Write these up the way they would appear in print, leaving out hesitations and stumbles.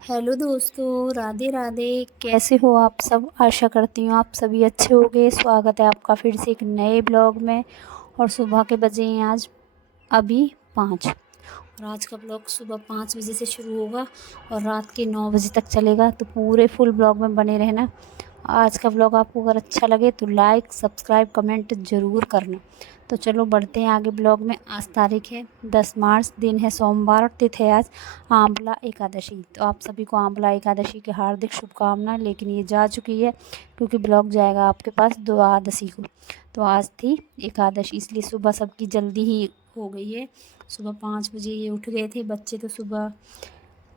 Hello दोस्तों, राधे राधे। कैसे हो आप सब? आशा करती हूँ आप सभी अच्छे होंगे। स्वागत है आपका फिर से एक नए ब्लॉग में। और सुबह के बजे हैं आज अभी 5। और आज का ब्लॉग सुबह 5 बजे से शुरू होगा और रात के 9 बजे तक चलेगा, तो पूरे फुल ब्लॉग में बने रहना। आज का ब्लॉग आपको अगर अच्छा लगे तो लाइक सब्सक्राइब कमेंट ज़रूर करना। तो चलो बढ़ते हैं आगे ब्लॉग में। आज तारीख है 10 मार्च, दिन है सोमवार और तिथि है आज आंवला एकादशी। तो आप सभी को आंवला एकादशी की हार्दिक शुभकामनाएं। लेकिन ये जा चुकी है क्योंकि ब्लॉग जाएगा आपके पास द्वादशी को। तो आज थी एकादशी, इसलिए सुबह सबकी जल्दी ही हो गई है। सुबह 5 बजे ये उठ गए थे बच्चे। तो सुबह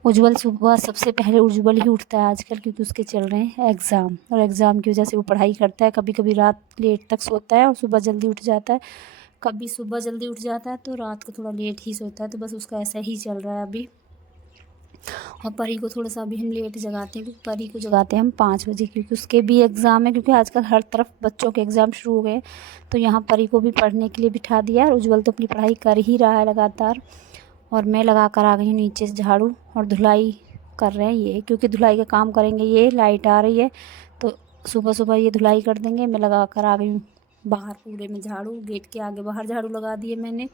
उज्जवल सुबह सबसे पहले उज्जवल ही उठता है आजकल, क्योंकि उसके चल रहे हैं एग्ज़ाम, और एग्ज़ाम की वजह से वो पढ़ाई करता है। कभी कभी रात लेट तक सोता है और सुबह जल्दी उठ जाता है। कभी सुबह जल्दी उठ जाता है तो रात को थोड़ा लेट ही सोता है। तो बस उसका ऐसा ही चल रहा है अभी। और परी को थोड़ा सा अभी हम लेट जगाते हैं, क्योंकि परी को जगाते हैं हम 5 बजे, क्योंकि उसके भी एग्ज़ाम है। क्योंकि आजकल हर तरफ बच्चों के एग्ज़ाम शुरू हो गए, तो यहाँ परी को भी पढ़ने के लिए बिठा दिया है। और उज्जवल तो अपनी पढ़ाई कर ही रहा है लगातार। और मैं लगा कर आ गई हूँ नीचे से झाड़ू, और धुलाई कर रहे हैं ये, क्योंकि धुलाई का काम करेंगे। ये लाइट आ रही है तो सुबह सुबह ये धुलाई कर देंगे। मैं लगा कर आ गई हूँ बाहर पूरे में झाड़ू। गेट के आगे बाहर झाड़ू लगा दिए मैंने।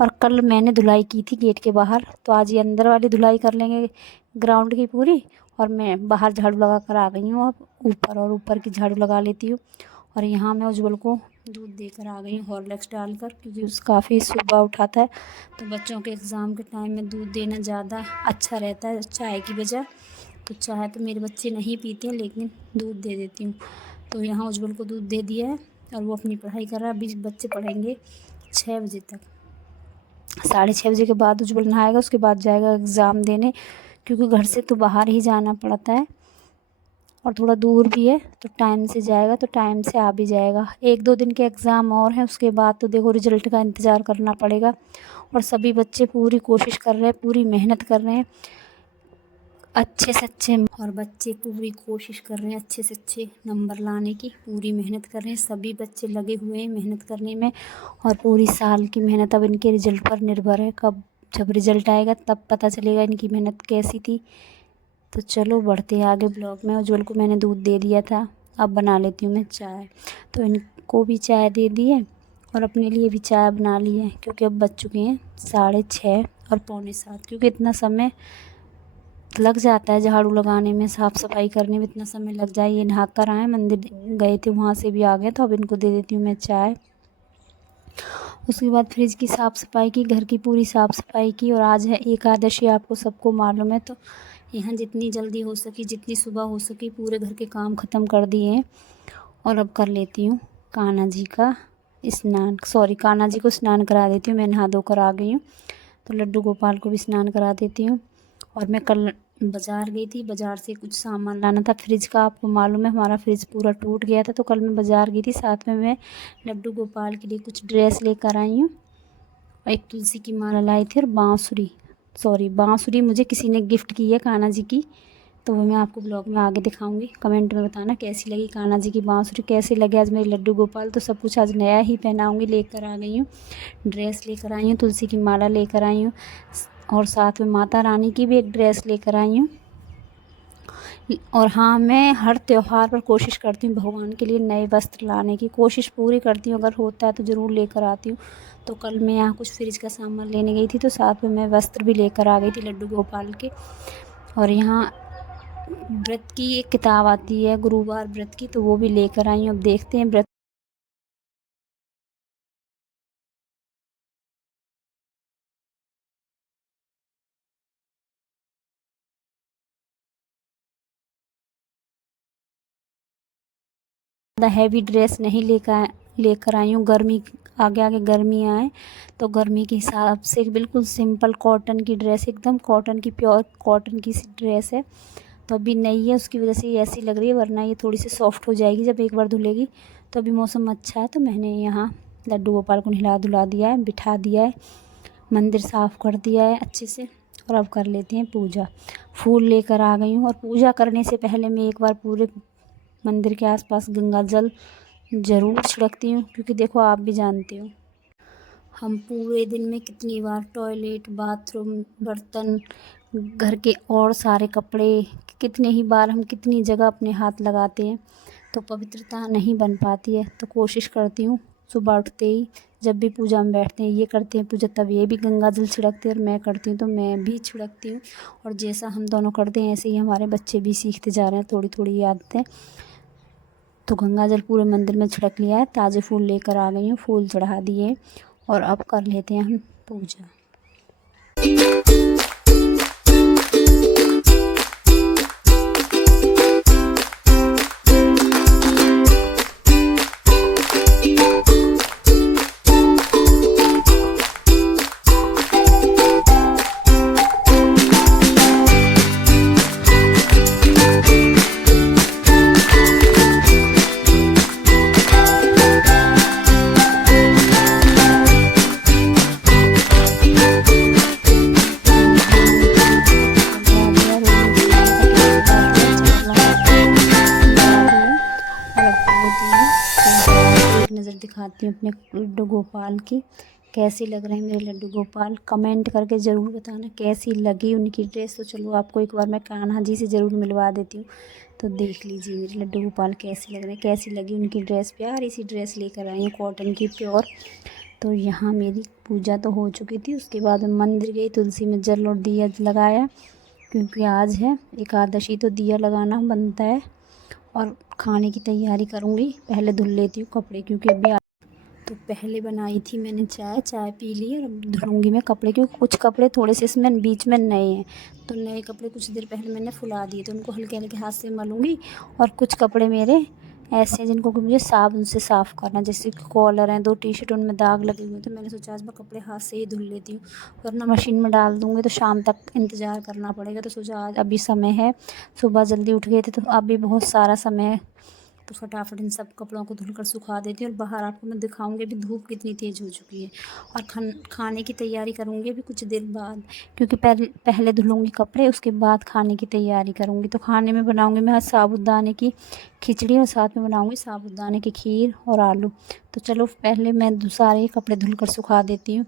और कल मैंने धुलाई की थी गेट के बाहर, तो आज ये अंदर वाली धुलाई कर लेंगे ग्राउंड की पूरी। और मैं बाहर झाड़ू लगा कर आ गई हूँ अब ऊपर, और ऊपर की झाड़ू लगा लेती हूँ। और यहाँ मैं उज्जवल को दूध देकर आ गई हूँ हॉर्लिक्स डालकर, क्योंकि उस काफ़ी सुबह उठाता है। तो बच्चों के एग्ज़ाम के टाइम में दूध देना ज़्यादा अच्छा रहता है चाय की बजाय। तो चाय तो मेरे बच्चे नहीं पीते हैं, लेकिन दूध दे देती हूँ। तो यहाँ उज्जवल को दूध दे दिया है और वो अपनी पढ़ाई कर रहा है। अभी बच्चे पढ़ेंगे 6 बजे तक। 6:30 बजे के बाद उज्जवल नहाएगा, उसके बाद जाएगा एग्ज़ाम देने, क्योंकि घर से तो बाहर ही जाना पड़ता है और थोड़ा दूर भी है। तो टाइम से जाएगा तो टाइम से आ भी जाएगा। 1-2 दिन के एग्ज़ाम और हैं, उसके बाद तो देखो रिज़ल्ट का इंतज़ार करना पड़ेगा। और सभी बच्चे पूरी कोशिश कर रहे हैं, पूरी मेहनत कर रहे हैं अच्छे से अच्छे। और बच्चे पूरी कोशिश कर रहे हैं अच्छे से अच्छे नंबर लाने की, पूरी मेहनत कर रहे हैं। सभी बच्चे लगे हुए हैं मेहनत करने में, और पूरी साल की मेहनत अब इनके रिज़ल्ट पर निर्भर है। कब जब रिज़ल्ट आएगा तब पता चलेगा इनकी मेहनत कैसी थी। तो चलो बढ़ते हैं आगे ब्लॉग में। उज्जवल को मैंने दूध दे दिया था, अब बना लेती हूँ मैं चाय। तो इनको भी चाय दे दी है और अपने लिए भी चाय बना ली है, क्योंकि अब बज चुके हैं 6:30 और 6:45। क्योंकि इतना समय लग जाता है झाड़ू लगाने में, साफ़ सफाई करने में इतना समय लग जाए। ये नहा कर आए, मंदिर गए थे, वहाँ से भी आ गए। तो अब इनको दे देती हूँ मैं चाय। उसके बाद फ्रिज की साफ़ सफाई की, घर की पूरी साफ़ सफाई की। और आज है एकादशी, आपको सबको मालूम है। तो यहाँ जितनी जल्दी हो सकी, जितनी सुबह हो सकी, पूरे घर के काम ख़त्म कर दिए हैं। और अब कर लेती हूँ कान्हा जी का स्नान, कान्हा जी को स्नान करा देती हूँ। मैं नहा धोकर आ गई हूँ, तो लड्डू गोपाल को भी स्नान करा देती हूँ। और मैं कल बाज़ार गई थी, बाज़ार से कुछ सामान लाना था फ्रिज का। आपको मालूम है हमारा फ्रिज पूरा टूट गया था, तो कल मैं बाज़ार गई थी। साथ में मैं लड्डू गोपाल के लिए कुछ ड्रेस लेकर आई हूँ, और एक तुलसी की माला लाई थी, और बांसुरी मुझे किसी ने गिफ्ट की है कान्हा जी की। तो वो मैं आपको ब्लॉग में आगे दिखाऊंगी। कमेंट में बताना कैसी लगी कान्हा जी की बांसुरी, कैसे लगे आज मेरे लड्डू गोपाल। तो सब कुछ आज नया ही पहनाऊंगी। लेकर आ गई हूँ ड्रेस, लेकर आई हूँ तुलसी की माला लेकर आई हूँ, और साथ में माता रानी की भी एक ड्रेस लेकर आई हूँ। और हाँ, मैं हर त्योहार पर कोशिश करती हूँ भगवान के लिए नए वस्त्र लाने की, कोशिश पूरी करती हूँ। अगर होता है तो ज़रूर लेकर आती हूँ। तो कल मैं यहाँ कुछ फ्रिज का सामान लेने गई थी, तो साथ में मैं वस्त्र भी लेकर आ गई थी लड्डू गोपाल के। और यहाँ व्रत की एक किताब आती है गुरुवार व्रत की, तो वो भी लेकर आई हूँ। अब देखते हैं व्रत ज़्यादा हैवी ड्रेस नहीं लेकर आई हूँ। गर्मी आगे आगे गर्मी आए, तो गर्मी के हिसाब से बिल्कुल सिंपल कॉटन की ड्रेस, एकदम कॉटन की, प्योर कॉटन की सी ड्रेस है। तो अभी नई है, उसकी वजह से ये ऐसी लग रही है, वरना ये थोड़ी सी सॉफ्ट हो जाएगी जब एक बार धुलेगी। तो अभी मौसम अच्छा है, तो मैंने यहाँ लड्डू गोपाल को नहला धुला दिया है, बिठा दिया है, मंदिर साफ़ कर दिया है अच्छे से। और अब कर लेते हैं पूजा। फूल लेकर आ गई हूँ, और पूजा करने से पहले मैं एक बार पूरे मंदिर के आसपास गंगा जल ज़रूर छिड़कती हूँ, क्योंकि देखो आप भी जानते हो हम पूरे दिन में कितनी बार टॉयलेट, बाथरूम, बर्तन, घर के और सारे कपड़े, कितने ही बार हम कितनी जगह अपने हाथ लगाते हैं तो पवित्रता नहीं बन पाती है। तो कोशिश करती हूँ सुबह उठते ही जब भी पूजा में बैठते हैं, ये करते हैं पूजा, तब ये भी गंगा जल छिड़कते हैं और मैं करती हूँ तो मैं भी छिड़कती हूँ। और जैसा हम दोनों करते हैं ऐसे ही हमारे बच्चे भी सीखते जा रहे हैं थोड़ी थोड़ी आदतें। तो गंगा जल पूरे मंदिर में छिड़क लिया है, ताज़े फूल लेकर आ गई हूँ, फूल चढ़ा दिए और अब कर लेते हैं हम पूजा। एक नज़र दिखाती हूँ अपने लड्डू गोपाल की, कैसी लग रहे हैं मेरे लड्डू गोपाल। कमेंट करके ज़रूर बताना कैसी लगी उनकी ड्रेस। तो चलो आपको एक बार मैं कान्हा जी से ज़रूर मिलवा देती हूँ। तो देख लीजिए मेरे लड्डू गोपाल कैसे लग रहे हैं, कैसी लगी उनकी ड्रेस। प्यारी सी ड्रेस लेकर आई हूँ कॉटन की प्योर। तो यहाँ मेरी पूजा तो हो चुकी थी, उसके बाद मैं मंदिर गई, तुलसी में जल और दिया लगाया क्योंकि आज है एकादशी तो दिया लगाना बनता है। और खाने की तैयारी करूँगी, पहले धुल लेती हूँ कपड़े क्योंकि अभी तो पहले बनाई थी मैंने चाय पी ली और अब धुलूँगी मैं कपड़े, क्योंकि कुछ कपड़े थोड़े से इसमें बीच में नए हैं। तो नए कपड़े कुछ देर पहले मैंने फुला दिए तो उनको हल्के हल्के हाथ से मलूँगी। और कुछ कपड़े मेरे ऐसे हैं जिनको कि मुझे साबुन से साफ़ करना, जैसे कि कॉलर हैं, 2 टी-शर्ट उनमें दाग लगे हुए, तो मैंने सोचा आज मैं कपड़े हाथ से ही धुल लेती हूँ, वरना मशीन में डाल दूँगी तो शाम तक इंतज़ार करना पड़ेगा। तो सोचा आज अभी समय है, सुबह जल्दी उठ गए थे तो अभी बहुत सारा समय है, तो फटाफट इन सब कपड़ों को धुलकर सुखा देती हूँ। और बाहर आपको मैं दिखाऊंगी अभी धूप कितनी तेज़ हो चुकी है। और खाने की तैयारी करूँगी अभी कुछ देर बाद, क्योंकि पहले धुलूँगी कपड़े, उसके बाद खाने की तैयारी करूँगी। तो खाने में बनाऊँगी मैं आज साबूदाने की खिचड़ी और साथ में बनाऊँगी साबूदाने की खीर और आलू। तो चलो पहले मैं सारे कपड़े धुलकर सुखा देती हूँ,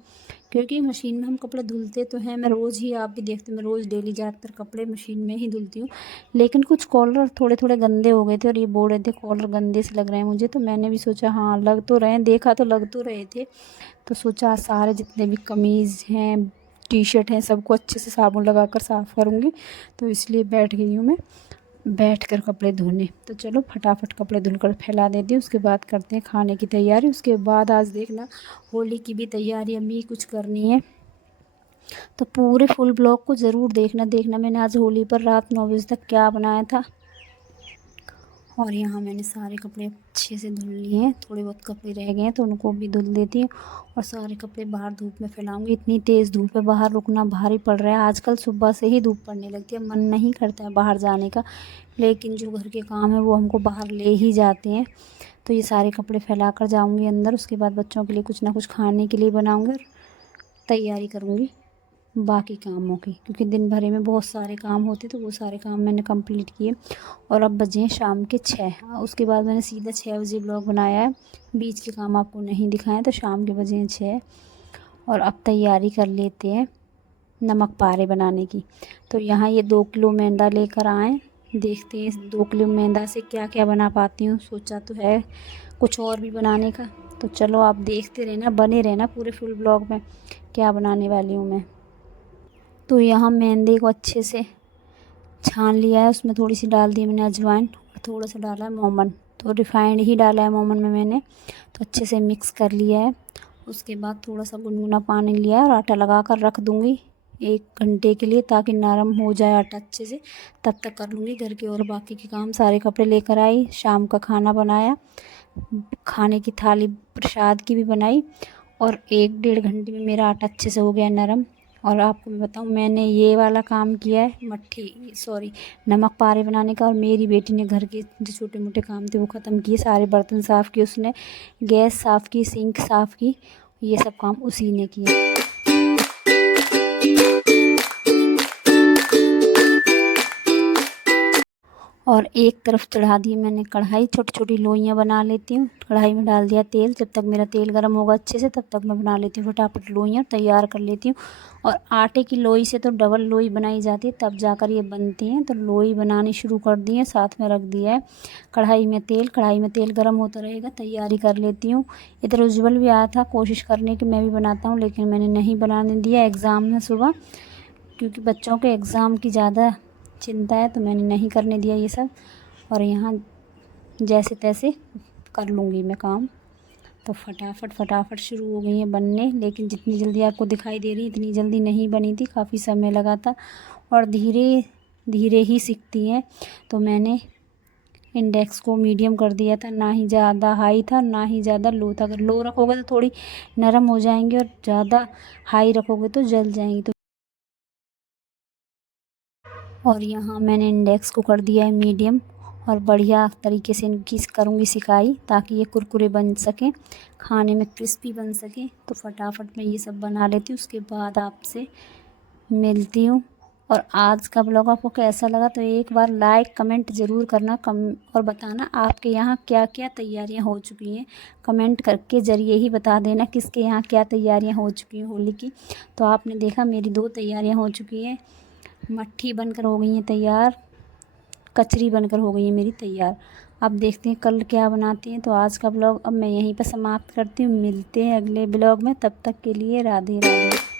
क्योंकि मशीन में हम कपड़े धुलते तो हैं, मैं रोज़ ही, आप भी देखते मैं रोज़ डेली ज़्यादातर कपड़े मशीन में ही धुलती हूँ। लेकिन कुछ कॉलर थोड़े थोड़े गंदे हो गए थे और ये बोल रहे थे कॉलर गंदे से लग रहे हैं मुझे, तो मैंने भी सोचा हाँ लग तो रहे हैं, देखा तो लग तो रहे थे। तो सोचा सारे जितने भी कमीज़ हैं, टी-शर्ट हैं, सबको अच्छे से साबुन लगाकर साफ़ करूँगी। तो इसलिए बैठ गई हूँ मैं, बैठ कर कपड़े धोने। तो चलो फटाफट कपड़े धुलकर फैला देती हूँ, उसके बाद करते हैं खाने की तैयारी। उसके बाद आज देखना होली की भी तैयारी अम्मी कुछ करनी है, तो पूरे फुल ब्लॉग को ज़रूर देखना मैंने आज होली पर रात 9 बजे तक क्या बनाया था। और यहाँ मैंने सारे कपड़े अच्छे से धुल लिए हैं, थोड़े बहुत कपड़े रह गए हैं तो उनको भी धुल देती हूँ। और सारे कपड़े बाहर धूप में फैलाऊंगी, इतनी तेज़ धूप है बाहर रुकना भारी पड़ रहा है। आजकल सुबह से ही धूप पड़ने लगती है, मन नहीं करता है बाहर जाने का, लेकिन जो घर के काम है वो हमको बाहर ले ही जाते हैं। तो ये सारे कपड़े फैला कर जाऊँगी अंदर, उसके बाद बच्चों के लिए कुछ ना कुछ खाने के लिए बनाऊँगी और तैयारी करूँगी बाकी कामों की, क्योंकि दिन भर में बहुत सारे काम होते तो वो सारे काम मैंने कंप्लीट किए। और अब बजे हैं शाम के 6। उसके बाद मैंने सीधा 6 बजे ब्लॉग बनाया है, बीच के काम आपको नहीं दिखाएं। तो शाम के बजे हैं 6 और अब तैयारी कर लेते हैं नमक पारे बनाने की। तो यहाँ ये 2 किलो मैदा लेकर आए, देखते हैं इस 2 किलो मैदा से क्या क्या बना पाती हूँ। सोचा तो है कुछ और भी बनाने का, तो चलो आप देखते रहना, बने रहना पूरे फुल ब्लॉग में क्या बनाने वाली हूँ मैं। तो यहाँ मैदे को अच्छे से छान लिया है, उसमें थोड़ी सी डाल दी मैंने अजवाइन और थोड़ा सा डाला है मोमन, तो रिफाइंड ही डाला है मोमन में मैंने। तो अच्छे से मिक्स कर लिया है, उसके बाद थोड़ा सा गुनगुना पानी लिया है और आटा लगा कर रख दूँगी 1 घंटे के लिए, ताकि नरम हो जाए आटा अच्छे से। तब तक कर लूँगी घर के और बाकी के काम। सारे कपड़े लेकर आई, शाम का खाना बनाया, खाने की थाली प्रसाद की भी बनाई और 1 डेढ़ घंटे में मेरा आटा अच्छे से हो गया नरम। और आपको मैं बताऊँ मैंने ये वाला काम किया है नमक पारे बनाने का, और मेरी बेटी ने घर के जो छोटे मोटे काम थे वो ख़त्म किए, सारे बर्तन साफ़ किए उसने, गैस साफ़ की, सिंक साफ़ की, ये सब काम उसी ने किए। और एक तरफ चढ़ा दी मैंने कढ़ाई, छोटी छोटी लोइयाँ बना लेती हूँ। कढ़ाई में डाल दिया तेल, जब तक मेरा तेल गर्म होगा अच्छे से तब तक मैं बना लेती हूँ फटाफट लोइयाँ तैयार कर लेती हूँ। और आटे की लोई से तो डबल लोई बनाई जाती है तब जाकर ये बनती हैं। तो लोई बनानी शुरू कर दी है, साथ में रख दिया है कढ़ाई में तेल गर्म होता रहेगा, तैयारी कर लेती हूँ। इधर उज्ज्वल भी आया था कोशिश करने की मैं भी बनाता हूँ, लेकिन मैंने नहीं बनाने दिया। एग्ज़ाम है सुबह, क्योंकि बच्चों के एग्ज़ाम की ज़्यादा चिंता है तो मैंने नहीं करने दिया ये सब। और यहाँ जैसे तैसे कर लूँगी मैं काम। तो फटाफट शुरू हो गई हैं बनने, लेकिन जितनी जल्दी आपको दिखाई दे रही इतनी जल्दी नहीं बनी थी, काफ़ी समय लगा था और धीरे धीरे ही सीखती हैं। तो मैंने इंडेक्स को मीडियम कर दिया था, ना ही ज़्यादा हाई था ना ही ज़्यादा लो था। अगर लो रखोगे तो थोड़ी नरम हो जाएंगी और ज़्यादा हाई रखोगे तो जल जाएंगी। तो और यहाँ मैंने इंडेक्स को कर दिया है मीडियम और बढ़िया तरीके से इनकी करूँगी सिकाई, ताकि ये कुरकुरे बन सकें, खाने में क्रिस्पी बन सके। तो फटाफट मैं ये सब बना लेती हूँ, उसके बाद आपसे मिलती हूँ। और आज का ब्लॉग आपको कैसा लगा तो एक बार लाइक कमेंट ज़रूर करना, और बताना आपके यहाँ क्या क्या तैयारियाँ हो चुकी हैं। कमेंट करके ज़रिए ही बता देना किसके यहाँ क्या तैयारियाँ हो चुकी हैं होली की। तो आपने देखा मेरी 2 तैयारियाँ हो चुकी हैं, मट्ठी बनकर हो गई हैं तैयार, कचरी बनकर हो गई है मेरी तैयार। अब देखते हैं कल क्या बनाती हैं। तो आज का ब्लॉग अब मैं यहीं पर समाप्त करती हूँ, मिलते हैं अगले ब्लॉग में, तब तक के लिए राधे राधे।